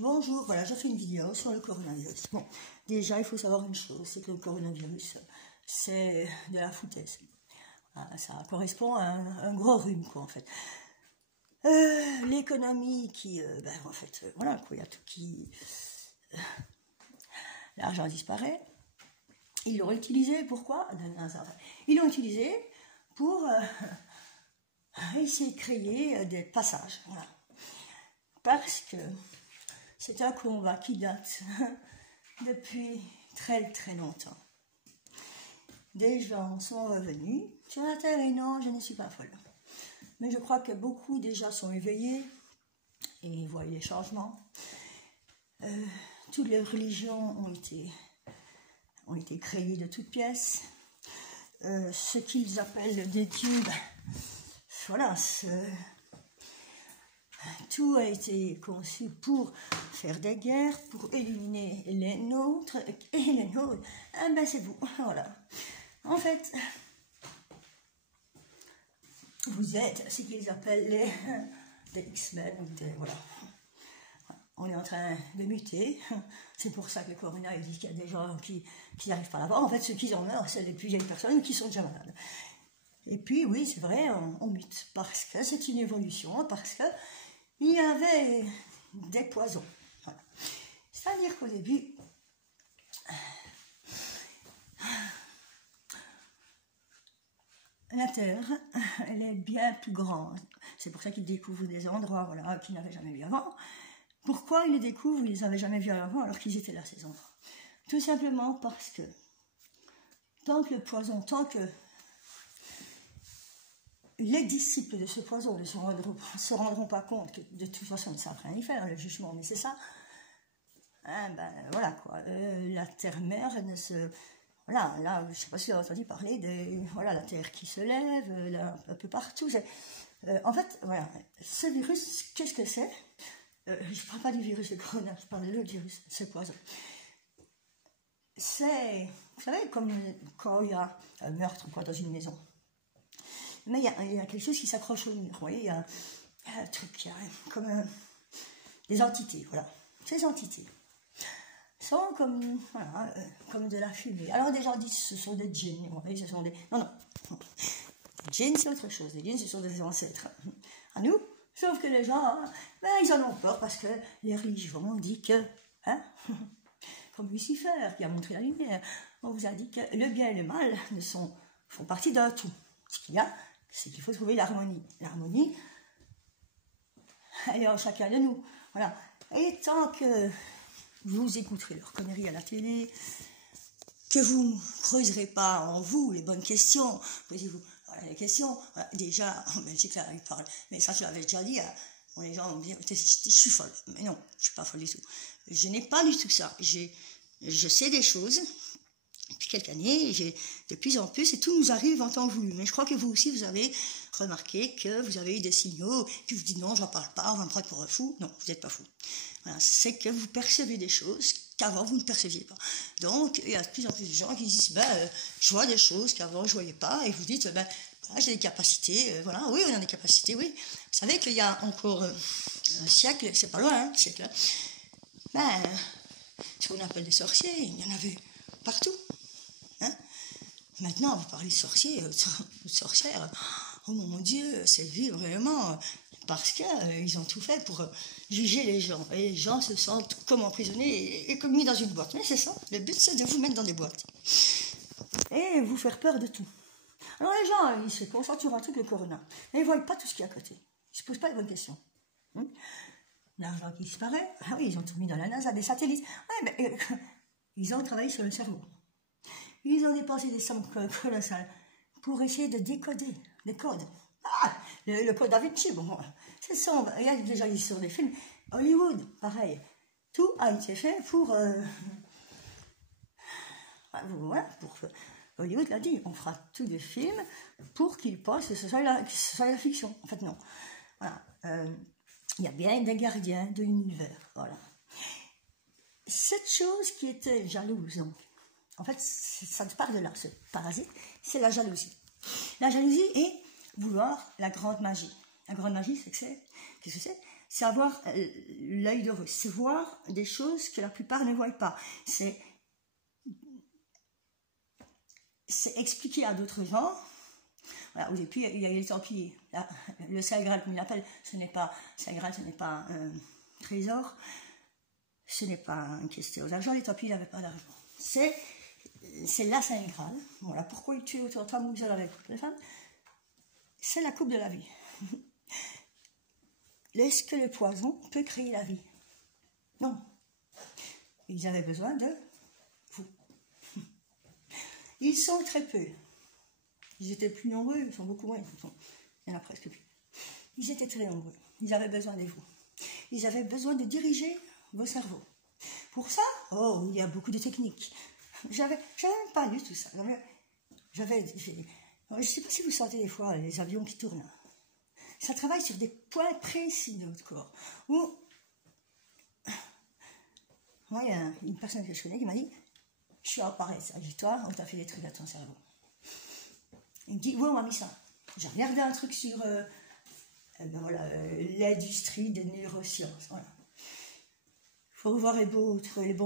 Bonjour, voilà, je fais une vidéo sur le coronavirus. Bon, déjà, il faut savoir une chose, c'est que le coronavirus, c'est de la foutaise. Voilà, ça correspond à un gros rhume, quoi, en fait. L'économie qui, en fait, voilà, quoi, il y a tout qui... L'argent disparaît. Ils l'ont utilisé, pourquoi? Ils l'ont utilisé pour essayer de créer des passages, voilà. Parce que c'est un combat qui date depuis très très longtemps. Des gens sont revenus sur la terre et non, je ne suis pas folle. Mais je crois que beaucoup déjà sont éveillés et voient les changements. Toutes les religions ont été créées de toutes pièces. Ce qu'ils appellent des dieux, voilà, tout a été conçu pour faire des guerres, pour éliminer les nôtres, et les nôtres, c'est vous, voilà. En fait, vous êtes ce qu'ils appellent des X-Men, voilà. On est en train de muter, c'est pour ça que le corona, il dit qu'il y a des gens qui n'arrivent pas à l'avoir. En fait, ceux qui en meurent, c'est les plus vieilles personnes qui sont déjà malades. Et puis, oui, c'est vrai, on mute, parce que c'est une évolution, parce que il y avait des poisons. Voilà. C'est-à-dire qu'au début, la Terre, elle est bien plus grande. C'est pour ça qu'ils découvrent des endroits, voilà, qu'ils n'avaient jamais vu avant. Pourquoi ils les découvrent, ils ne les avaient jamais vus avant, alors qu'ils étaient là, ces endroits? Tout simplement parce que, tant que le poison, tant que les disciples de ce poison ne se rendront pas compte que de toute façon, ça ne rien y faire, le jugement, mais c'est ça. Voilà quoi, la terre-mère ne se... Voilà, là, je ne sais pas si vous avez entendu parler de voilà, la terre qui se lève, là, un peu partout. En fait, voilà, ce virus, qu'est-ce que c'est? Je ne parle pas du virus de corona, je parle de l'autre virus, ce poison. C'est, vous savez, comme quand il y a un meurtre quoi, dans une maison. Mais il y a quelque chose qui s'accroche au mur. Vous voyez, il y a un truc, il y a comme des entités, voilà. Ces entités sont comme, voilà, comme de la fumée. Alors des gens disent ce sont des djinns, vous voyez, ce sont des... Non. Les djinns, c'est autre chose. Les djinns, ce sont des ancêtres à nous. Sauf que les gens, ils en ont peur parce que les religions disent que, comme Lucifer qui a montré la lumière, on vous a dit que le bien et le mal font partie d'un tout. Ce qu'il y a, c'est qu'il faut trouver l'harmonie. L'harmonie, elle est en chacun de nous. Voilà. Et tant que vous écouterez leurs conneries à la télé, que vous ne creuserez pas en vous les bonnes questions, posez-vous les questions. Voilà. Déjà, en Belgique, là, ils parlent, mais ça, je l'avais déjà dit, les gens vont dire, je suis folle. Mais non, je ne suis pas folle du tout. Je n'ai pas du tout ça. Je sais des choses. Depuis quelques années, de plus en plus, et tout nous arrive en temps voulu. Mais je crois que vous aussi, vous avez remarqué que vous avez eu des signaux, puis vous dites non, j'en parle pas, on va me prendre pour un fou. Non, vous n'êtes pas fou. Voilà, c'est que vous percevez des choses qu'avant vous ne perceviez pas. Donc, il y a de plus en plus de gens qui disent, je vois des choses qu'avant je ne voyais pas, et vous dites, voilà, j'ai des capacités, voilà, oui, on a des capacités, oui. Vous savez qu'il y a encore un siècle, c'est pas loin, un siècle, ce qu'on appelle des sorciers, il y en avait partout. Maintenant, vous parlez de sorciers, de sorcières, oh mon Dieu, c'est vie vraiment, parce qu'ils ont tout fait pour juger les gens. Et les gens se sentent comme emprisonnés et comme mis dans une boîte. Mais c'est ça, le but c'est de vous mettre dans des boîtes. Et vous faire peur de tout. Alors les gens, ils se concentrent sur un truc, le corona. Mais ils ne voient pas tout ce qu'il y a à côté. Ils ne se posent pas les bonnes questions. L'argent qui disparaît, oui, ils ont tout mis dans la NASA, des satellites. Ouais, mais ils ont travaillé sur le cerveau. Ils ont dépensé des sommes colossales pour essayer de décoder les codes. Le code Da Vinci, bon, c'est ça. Il y a déjà sur des films. Hollywood, pareil. Tout a été fait pour... voilà, Hollywood l'a dit, on fera tous des films pour qu'ils pensent que ce soit la fiction. En fait, non. Voilà. Il y a bien des gardiens de l'univers. Voilà. Cette chose qui était jalouse, donc, en fait, ça part de là, ce parasite, c'est la jalousie. La jalousie est vouloir la grande magie. La grande magie, qu'est-ce que c'est? c'est avoir l'œil de Russe, c'est voir des choses que la plupart ne voient pas. C'est expliquer à d'autres gens. Voilà, et puis il y a les Templiers. Là, le Saint Graal, comme il l'appelle, ce n'est pas Saint Graal, ce n'est pas un trésor, ce n'est pas un question d'argent. Les Templiers n'avaient pas d'argent. C'est la Saint Graal. Voilà, pourquoi il tue autant de femmes ou ils avec toutes les femmes. C'est la coupe de la vie. Est-ce que le poison peut créer la vie? Non. Ils avaient besoin de vous. Ils sont très peu. Ils étaient plus nombreux, ils sont beaucoup moins. Il y en a presque plus. Ils étaient très nombreux. Ils avaient besoin de vous. Ils avaient besoin de diriger vos cerveaux. Pour ça, oh, il y a beaucoup de techniques. J'avais même pas lu tout ça. Je ne sais pas si vous sentez des fois les avions qui tournent. Ça travaille sur des points précis de votre corps. Moi, il y a une personne que je connais qui m'a dit, je suis en paresse, agis-toi, on t'a fait des trucs à ton cerveau. Il me dit, oui, on m'a mis ça. J'ai regardé un truc sur l'industrie des neurosciences. Voilà. Il faut voir les bons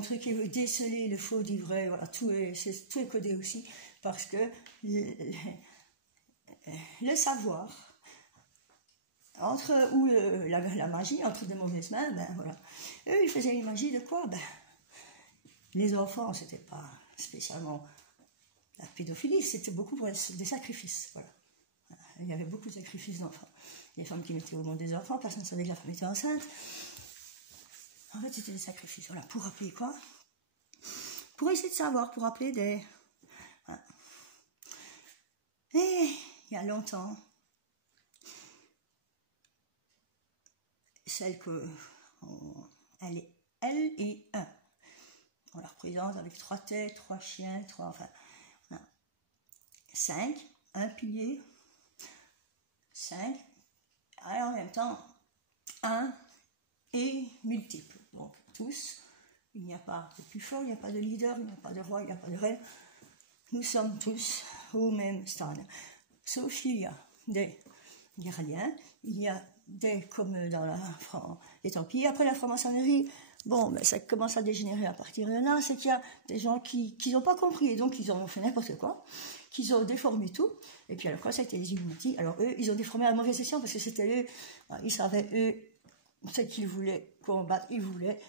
trucs et déceler le faux du vrai. Voilà, tout est codé aussi, parce que le savoir, la magie, entre de mauvaises mains, ben voilà. Eux, ils faisaient une magie de quoi? Ben, les enfants, c'était pas spécialement la pédophilie, c'était beaucoup pour des sacrifices. Voilà. Il y avait beaucoup de sacrifices d'enfants. Les femmes qui mettaient au monde des enfants, personne ne savait que la femme était enceinte. En fait, c'était des sacrifices. Voilà. Pour rappeler quoi? Pour essayer de savoir, pour rappeler des... Voilà. Et il y a longtemps, celle elle est L et 1. On la représente avec 3 têtes, 3 chiens, 3, enfin, 5, un pilier, 5, et en même temps, 1 et multiple. Donc, tous, il n'y a pas de plus fort, il n'y a pas de leader, il n'y a pas de roi, il n'y a pas de reine. Nous sommes tous au même stade. Sauf qu'il y a des gardiens, il y a comme dans les Templiers. Après la franc-maçonnerie, bon, ben, ça commence à dégénérer à partir de là, c'est qu'il y a des gens qui n'ont pas compris, et donc ils ont fait n'importe quoi, qu'ils ont déformé tout, et puis alors quoi, ça a été les Illuminati. Alors eux, ils ont déformé à la mauvaise escient, parce que c'était eux, ils savaient, eux, ce qu'ils voulaient combattre, ils voulaient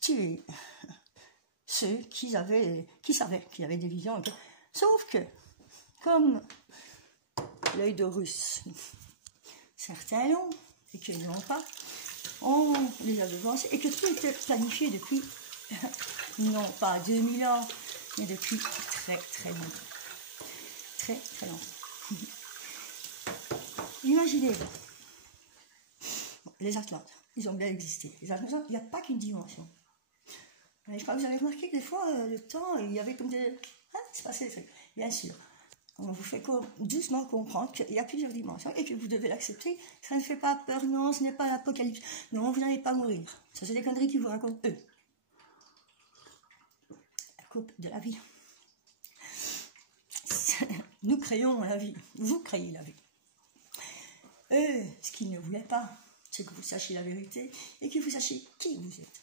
tuer ceux qui savaient qu'il y avait des visions. Sauf que, comme l'œil de Russe, certains l'ont, et qu'ils ne l'ont pas, on les a devancés, et que tout était planifié depuis, non pas 2000 ans, mais depuis très très longtemps. Très très longtemps. Imaginez, les Atlantes, ils ont bien existé. Les Atlantes, il n'y a pas qu'une dimension. Je crois que vous avez remarqué que des fois, le temps, il y avait comme des... Ah, il se passait des trucs. Bien sûr, on vous fait doucement comprendre qu'il y a plusieurs dimensions et que vous devez l'accepter. Ça ne fait pas peur, non, ce n'est pas l'apocalypse. Non, vous n'allez pas mourir. Ça, c'est des conneries qu'ils vous racontent, eux. La coupe de la vie. Nous créons la vie. Vous créez la vie. Eux, ce qu'ils ne voulaient pas, c'est que vous sachiez la vérité et que vous sachiez qui vous êtes.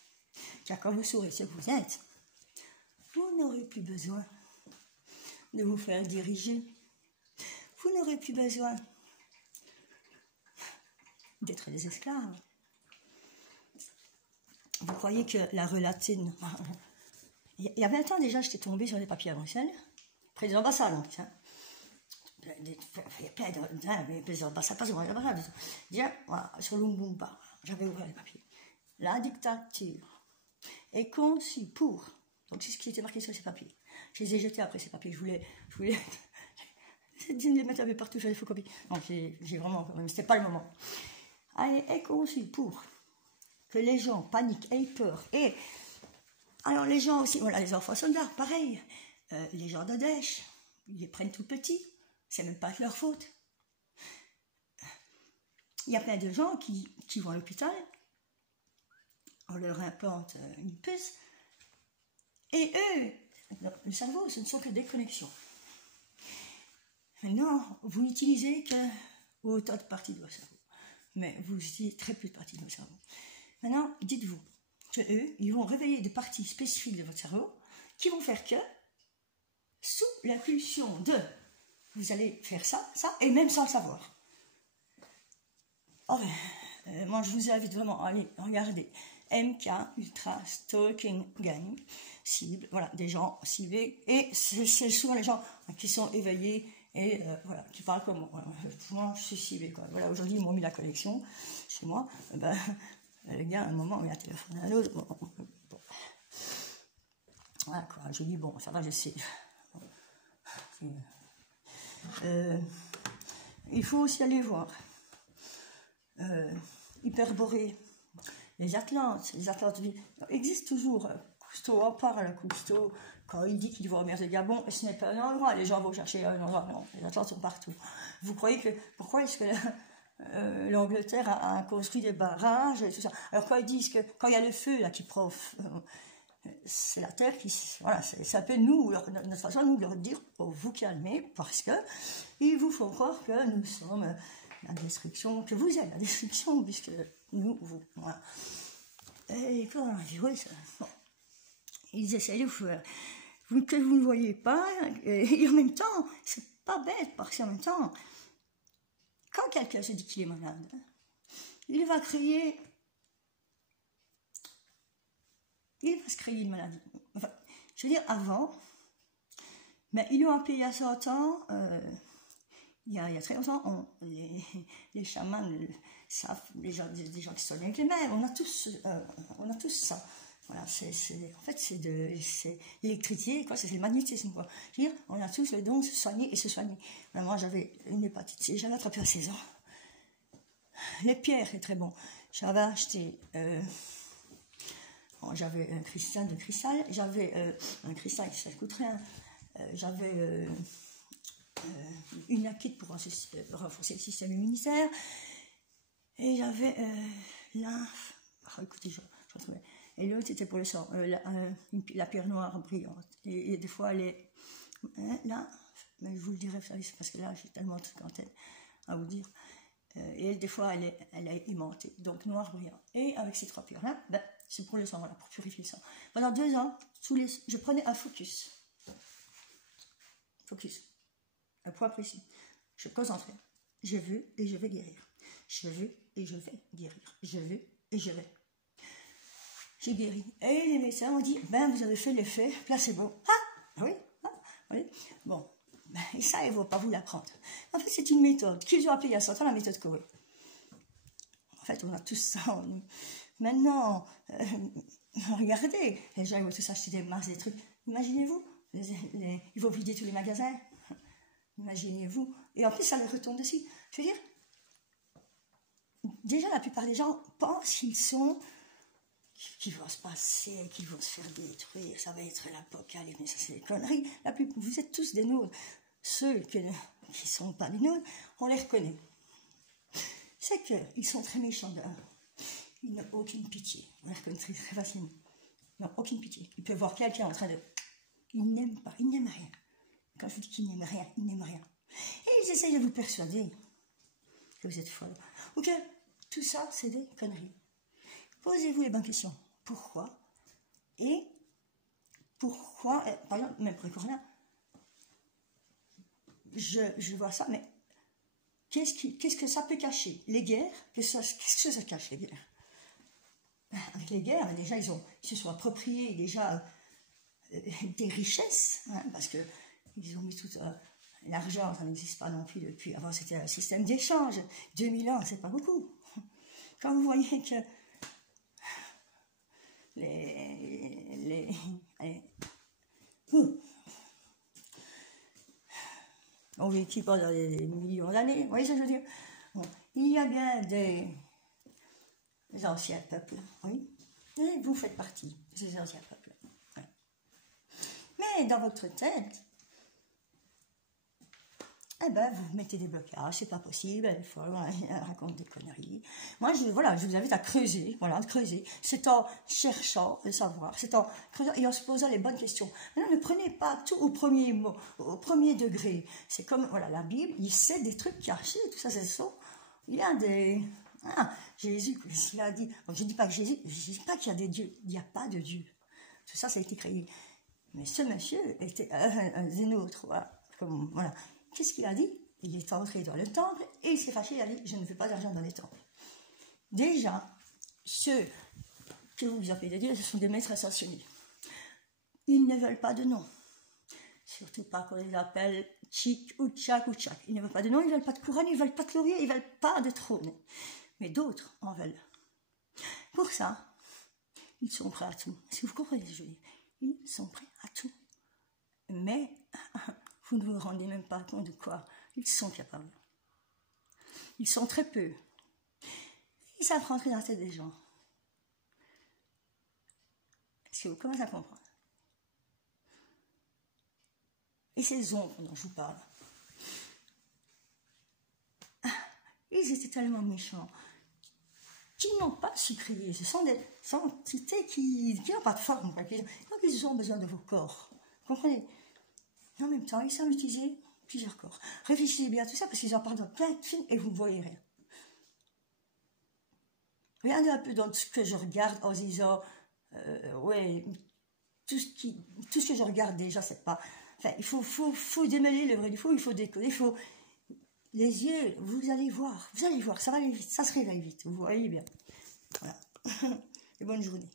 Car quand vous saurez ce que vous êtes, vous n'aurez plus besoin de vous faire diriger. Vous n'aurez plus besoin d'être des esclaves. Vous croyez que la relatine... Il y a 20 ans déjà, j'étais tombée sur des papiers à Bruxelles, près des ambassades. Hein. Il y a plein d'ambassades, pas sur l'ambassade. Voilà, sur Lumbumba, j'avais ouvert les papiers. La dictature est conçue pour... Donc c'est ce qui était marqué sur ces papiers. Je les ai jetés après ces papiers. Je voulais les mettre un peu partout, faire des photocopies. Donc j'ai vraiment... Mais c'était pas le moment. Elle est conçue pour que les gens paniquent, aient peur. Et alors les gens aussi, voilà, les enfants soldats, pareil. Les gens de Daesh, ils les prennent tout petits. C'est même pas de leur faute. Il y a plein de gens qui vont à l'hôpital, on leur implante une puce, et eux, le cerveau, ce ne sont que des connexions. Maintenant, vous n'utilisez que autant de parties de votre cerveau. mais vous utilisez très peu de parties de votre cerveau. Maintenant, dites-vous qu'eux, ils vont réveiller des parties spécifiques de votre cerveau qui vont faire que, sous l'impulsion de, vous allez faire ça, ça, et même sans le savoir. Enfin, moi, je vous invite vraiment à aller regarder MK Ultra Stalking Gang, cible, voilà, des gens ciblés, et c'est souvent les gens qui sont éveillés et voilà, qui parlent comme moi. Moi, je suis ciblée, quoi. Voilà, aujourd'hui, ils m'ont mis la connexion chez moi. Ben, le gars, à un moment, il a téléphoné à l'autre. Bon. Voilà, quoi. Je dis, bon, ça va, je sais. Il faut aussi aller voir Hyperborée, les Atlantes il existe toujours. Cousteau en parle, Cousteau, quand il dit qu'il va remercier le Gabon, ce n'est pas un endroit, les gens vont chercher un endroit, non, les Atlantes sont partout. Vous croyez que, pourquoi est-ce que l'Angleterre a construit des barrages et tout ça? Alors quand ils disent que, quand il y a le feu là qui profite, c'est la Terre qui, voilà, c'est un peu nous, notre façon de nous leur dire, pour vous calmer, parce que ils vous font croire que nous sommes la destruction, que vous êtes la destruction, puisque nous, vous, voilà. Et quand on dit, oui, bon, ils essayent de faire que vous ne voyez pas, et en même temps, c'est pas bête, parce qu'en même temps, quand quelqu'un se dit qu'il est malade, il va se créer une maladie. Enfin, je veux dire, avant, mais ils l'ont appelé il y a 100 ans, il y a très longtemps, les chamans savent, des gens qui sont avec les mains, on a tous ça. Voilà, en fait, c'est l'électricité, quoi, c'est le magnétisme, quoi. Je veux dire, on a tous le don de se soigner et se soigner. Voilà, moi, j'avais une hépatite C, j'avais attrapé à 16 ans. Les pierres est très bon. J'avais acheté, j'avais un cristal de cristal, j'avais un cristal qui ça coûte rien, j'avais une kit pour renforcer le système immunitaire, et j'avais écoutez, je retrouvais. Et l'autre, c'était pour le sang, la pierre noire brillante. Et des fois, elle est là, mais je vous le dirai, parce que là, j'ai tellement de trucs en tête à vous dire. Et des fois, elle est aimantée, donc noir brillant. Et avec ces 3 pierres-là, ben, c'est pour le sang, voilà, pour purifier le sang. Pendant 2 ans, je prenais un focus, un point précis. Je concentrais. Je veux et je vais guérir. Je veux et je vais guérir. Je veux et je vais. J'ai guéri. Et les médecins ont dit, ben vous avez fait l'effet placebo. Ah oui, oui. Bon, ben, et ça, ils ne vont pas vous l'apprendre. En fait, c'est une méthode qu'ils ont appelée il y a 100 ans la méthode Coué. En fait, on a tous ça en nous. Maintenant, regardez, les gens ils vont tous acheter des masques, des trucs. Imaginez-vous, ils vont vider tous les magasins. Imaginez-vous. Et en plus, ça leur retombe dessus. Je veux dire, déjà, la plupart des gens pensent qu'ils vont se passer, qu'ils vont se faire détruire, ça va être l'apocalypse, mais ça c'est des conneries. Vous êtes tous des nôtres. Ceux qui ne sont pas des nôtres, on les reconnaît. C'est qu'ils sont très méchants d'un. Ils n'ont aucune pitié. On les reconnaît très facilement. Ils n'ont aucune pitié. Ils peuvent voir quelqu'un en train de... Ils n'aiment pas, ils n'aiment rien. Quand je dis qu'ils n'aiment rien, ils n'aiment rien. Et ils essayent de vous persuader que vous êtes folle. Ou que tout ça, c'est des conneries. Posez-vous les bonnes questions. Pourquoi? Et pourquoi, par exemple, même pour les Coréens, je vois ça, mais qu'est-ce que ça peut cacher? Les guerres, qu'est-ce que ça cache, les guerres? Avec les guerres, déjà, ils se sont appropriés déjà des richesses, hein, parce qu'ils ont mis tout l'argent, ça n'existe pas non plus depuis. Avant, c'était un système d'échange. 2000 ans, c'est pas beaucoup. Quand vous voyez que on vécu pendant des millions d'années, vous voyez ce que je veux dire? Bon, il y a bien des anciens peuples, oui, et vous faites partie de ces anciens peuples. Ouais. Mais dans votre tête, eh ben, vous mettez des blocages, c'est pas possible, il faut raconter des conneries. Moi, je vous invite à creuser, creuser. C'est en cherchant le savoir, c'est en creusant et en se posant les bonnes questions. Maintenant, ne prenez pas tout au premier mot, au premier degré. C'est comme, la Bible, il sait des trucs cachés, tout ça, c'est ça. Il y a Ah, Jésus, il a dit, je ne dis pas que Jésus, je ne dis pas qu'il y a des dieux, il n'y a pas de Dieu. Tout ça, ça a été créé. Mais ce monsieur était un autre, voilà. Voilà. Qu'est-ce qu'il a dit? Il est entré dans le temple et il s'est fâché, il a dit, je ne veux pas d'argent dans les temples. Déjà, ceux que vous appelez des dieux, ce sont des maîtres ascensionnés. Ils ne veulent pas de nom. Surtout pas qu'on les appelle Tchik ou Tchak ou Tchak. Ils ne veulent pas de nom, ils ne veulent pas de couronne, ils ne veulent pas de laurier, ils ne veulent pas de trône. Mais d'autres en veulent. Pour ça, ils sont prêts à tout. Si vous comprenez ce que je veux dire, ils sont prêts à tout. Mais vous ne vous rendez même pas compte de quoi ils sont capables. Ils sont très peu. Ils savent rentrer dans la tête des gens. Est-ce que vous commencez à comprendre? Et ces ombres dont je vous parle, ils étaient tellement méchants qu'ils n'ont pas su crier. Ce sont des entités qui n'ont pas de forme. Donc ils ont besoin de vos corps. Vous comprenez? En même temps, ils savent utiliser plusieurs corps. Réfléchissez bien à tout ça parce qu'ils en parlent dans plein de films et vous ne voyez rien. Regardez un peu dans ce que je regarde en disant ouais, tout ce que je regarde déjà, c'est pas. Enfin, il faut démêler le vrai du faux, il faut décoder, il faut. Les yeux, vous allez voir, ça va aller vite, ça se réveille vite, vous voyez bien. Voilà. Et bonne journée.